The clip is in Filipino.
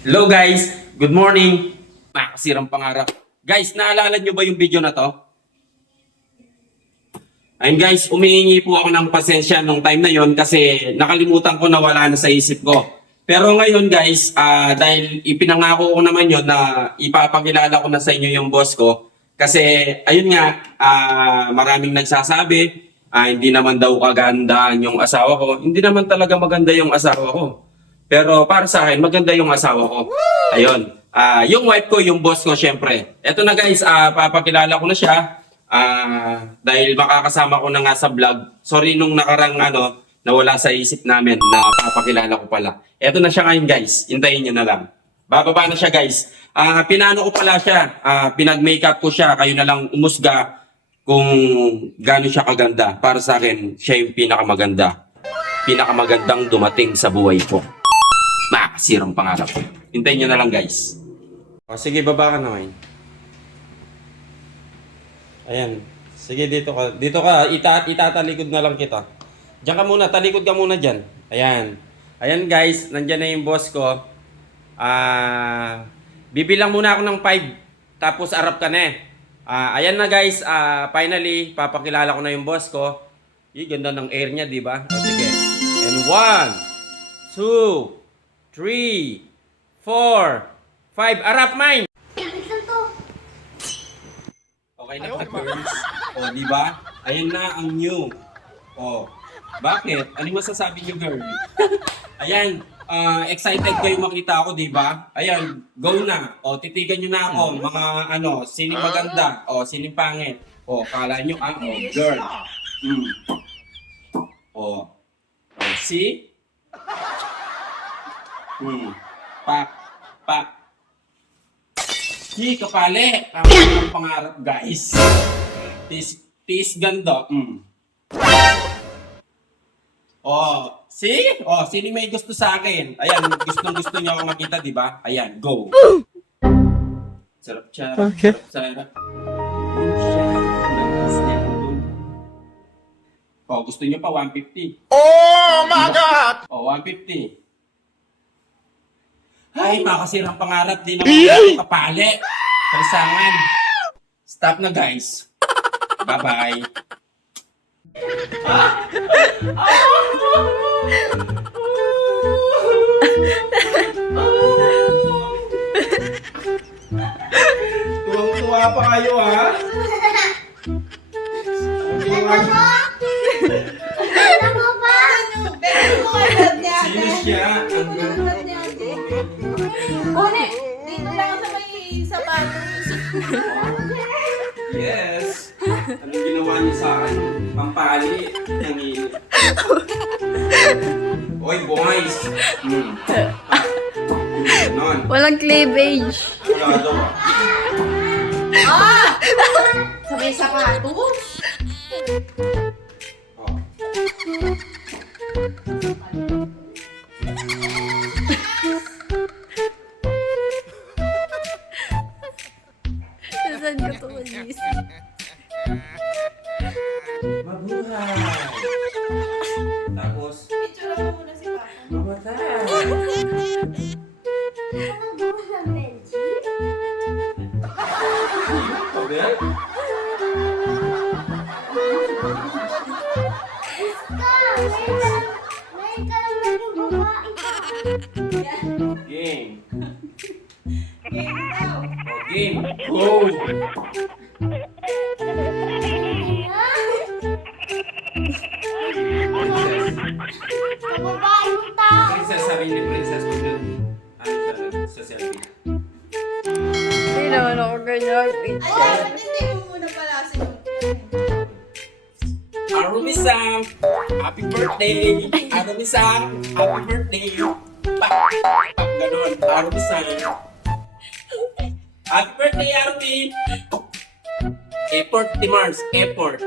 Hello guys, good morning. Makakasirang pangarap. Guys, naalala nyo ba yung video na to? Ayun guys, umihingi po ako ng pasensya nung time na yon kasi nakalimutan ko na wala na sa isip ko. Pero ngayon guys, dahil ipinangako ko naman yon na ipapakilala ko na sa inyo yung boss ko. Kasi ayun nga, maraming nagsasabi, hindi naman daw kagandaan yung asawa ko. Hindi naman talaga maganda yung asawa ko. Pero para sa akin, maganda yung asawa ko. Ayun. Yung wife ko, yung boss ko, syempre. Eto na guys, papakilala ko na siya. Dahil makakasama ko na nga sa vlog. Sorry nung nakarang nawala sa isip namin na papakilala ko pala. Eto na siya ngayon guys. Hintayin nyo na lang. Bababa na siya guys. Pinano ko pala siya. Pinag-makeup ko siya. Kayo na lang umusga kung gaano siya kaganda. Para sa akin, siya yung pinakamaganda. Pinakamagandang dumating sa buhay ko. Makakasirang pangarap. Hintayin nyo na lang guys. Sige, baba ka na ngayon. Ayan. Sige, dito ka. Dito ka. Itatalikod na lang kita. Diyan ka muna. Talikod ka muna dyan. Ayan. Ayan guys. Nandyan na yung boss ko. Bibilang muna ako ng 5. Tapos arap ka na eh. Ayan na guys. Finally, papakilala ko na yung boss ko. Ganda ng air niya, di ba? Sige. And 1, 2, 3, 4, 5. Arap, mine! Okay na ka, girls. O, di ba? Ayan na ang new. O, bakit? Ano masasabi niyo, girl? Ayan, excited kayo makita ako, di ba? Ayan, go na. O, titigan niyo na ako. Mga sining maganda. O, sining pangit. O, kala niyo, girl. O, see? Pa. Kapali. Ang pangarap, guys. Tis ganda. Oh, see? Oh, sino may gusto sa akin? Ayan, gusto niyo ako makita, di ba? Ayan, go. Sarap siya. Okay. Sarap. Oh, gusto niyo pa 150. Oh my God! Oh, 150. Ay, makasirang pangarap. Di naman ako kapali. Kalisangan. Stop na, guys. Bye-bye. Tuwang-tuwa pa kayo, ha? Sino siya? Kone, dito lang sa may sapatos. Yes. Anong ginawa niyo sa akin? Pampali. Nanginit. Oy, boys. Ganon. Walang cleavage. Wala daw. Sa may sapatos? Oh. Saan ka to mag-isip? Mabuhay. Tapos, Picture mo muna si Papa. mamatay. Pabel? Game. Game. Go. Princess, sabi ni Princess, huwag yun. Sa selfie. Hindi naman ako ganyan. Ay, hindi mo muna pala Arumi-san, happy birthday! Arumi-san, happy birthday! Pak! Pak, ganon. Arumi-san. Happy birthday, Arumi! Effort, Timars. Effort.